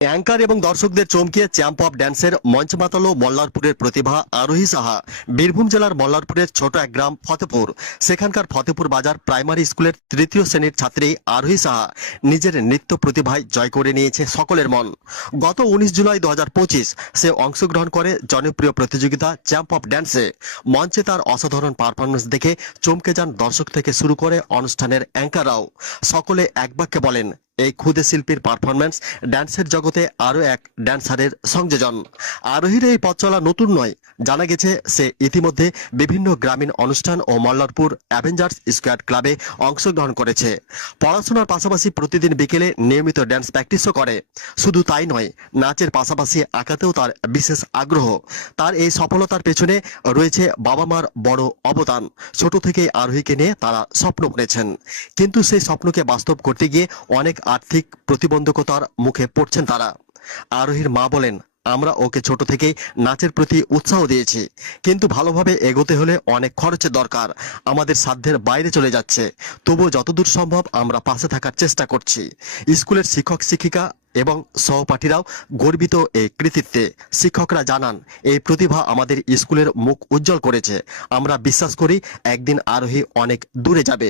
Anchor এবং দর্শকদের চমকিয়ে champ of ড্যান্সের মঞ্চ মাতালো মল্লারপুরের প্রতিভা আরোহী সাহা। বীরভূম জেলার মল্লারপুরের ছোট এক গ্রাম ফতেপুর। সেখানকার ফতেপুর বাজার প্রাইমারি স্কুলের তৃতীয় শ্রেণির ছাত্রী আরোহী সাহা নিজের নৃত্য প্রতিভায় জয় করে নিয়েছে সকলের মন। গত উনিশ জুলাই দু হাজার পঁচিশ সে অংশগ্রহণ করে জনপ্রিয় প্রতিযোগিতা চ্যাম্প অফ ড্যান্সে। মঞ্চে তার অসাধারণ পারফরমেন্স দেখে চমকে যান দর্শক থেকে শুরু করে অনুষ্ঠানের অ্যাঙ্কাররাও। সকলে এক বাক্যে বলেন এই ক্ষুদে শিল্পীর পারফরমেন্স ড্যান্সের জগতে আরও এক ড্যান্সারের সংযোজন। আরোহীর এই পথ চলা নতুন নয়। জানা গেছে, সে ইতিমধ্যে বিভিন্ন গ্রামীণ অনুষ্ঠান ও মল্লারপুর অ্যাভেঞ্জার্স স্কোয়াড ক্লাবে অংশগ্রহণ করেছে। পড়াশোনার পাশাপাশি প্রতিদিন বিকেলে নিয়মিত ড্যান্স প্র্যাকটিসও করে। শুধু তাই নয়, নাচের পাশাপাশি আঁকাতেও তার বিশেষ আগ্রহ। তার এই সফলতার পেছনে রয়েছে বাবা মার বড় অবদান। ছোট থেকেই আরোহীকে নিয়ে তারা স্বপ্ন বুনেছেন কিন্তু সেই স্বপ্নকে বাস্তব করতে গিয়ে অনেক আর্থিক প্রতিবন্ধকতার মুখে পড়ছেন তারা। আরোহীর মা বলেন, আমরা ওকে ছোট থেকেই নাচের প্রতি উৎসাহ দিয়েছি, কিন্তু ভালোভাবে এগোতে হলে অনেক খরচের দরকার। আমাদের সাধ্যের বাইরে চলে যাচ্ছে, তবুও যতদূর সম্ভব আমরা পাশে থাকার চেষ্টা করছি। স্কুলের শিক্ষক, শিক্ষিকা এবং সহপাঠীরাও গর্বিত এই কৃতিত্বে। শিক্ষকরা জানান, এই প্রতিভা আমাদের স্কুলের মুখ উজ্জ্বল করেছে। আমরা বিশ্বাস করি একদিন আরোহী অনেক দূরে যাবে।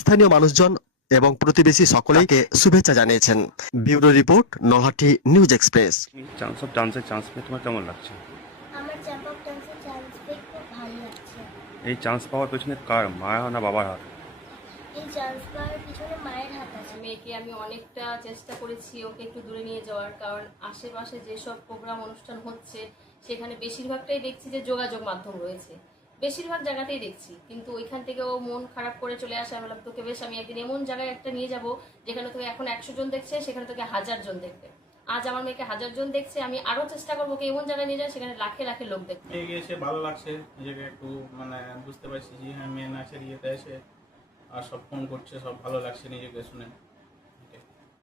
স্থানীয় মানুষজন এবং প্রতিবেশী সকলেইকে শুভেচ্ছা জানিয়েছেন। Bureau report Nalhati news express. Chance of ডান্সের চান্স পেয়ে তোমার কেমন লাগছে? এই চান্স পাওয়ার পেছনে কার মায়া না বাবার হাত? এই চান্স পাওয়ার পিছনে মায়ের হাত আছে। মেয়েকে আমি অনেকটা চেষ্টা করেছি ওকে একটু দূরে নিয়ে যাওয়ার কারণ আশেপাশে যেসব প্রোগ্রাম অনুষ্ঠান হচ্ছে সেখানে বেশিরভাগটাই দেখছি যে যোগাযোগ মাধ্যম রয়েছে। বেশিরভাগ জায়গাতেই দেখছি। কিন্তু ওইখান থেকে ও মন খারাপ করে চলে আসে, আমি বললাম, তোকে বেশ, আমি একদিন এমন জায়গায় একটা নিয়ে যাব, যেখানে তোকে এখন একশো জন দেখছে, সেখানে তোকে হাজার জন দেখবে। আজ আমার মেয়েকে হাজার জন দেখছে, আমি আরও চেষ্টা করব ওকে এমন জায়গায় নিয়ে যায় সেখানে লাখে লাখে লোক দেখবে এসে ভালো লাগছে, নিজেকে একটু মানে বুঝতে পারছি যে হ্যাঁ মেয়ে নাচের ইয়েতে এসে, আর সব ফোন করছে, সব ভালো লাগছে নিজেকে শুনে।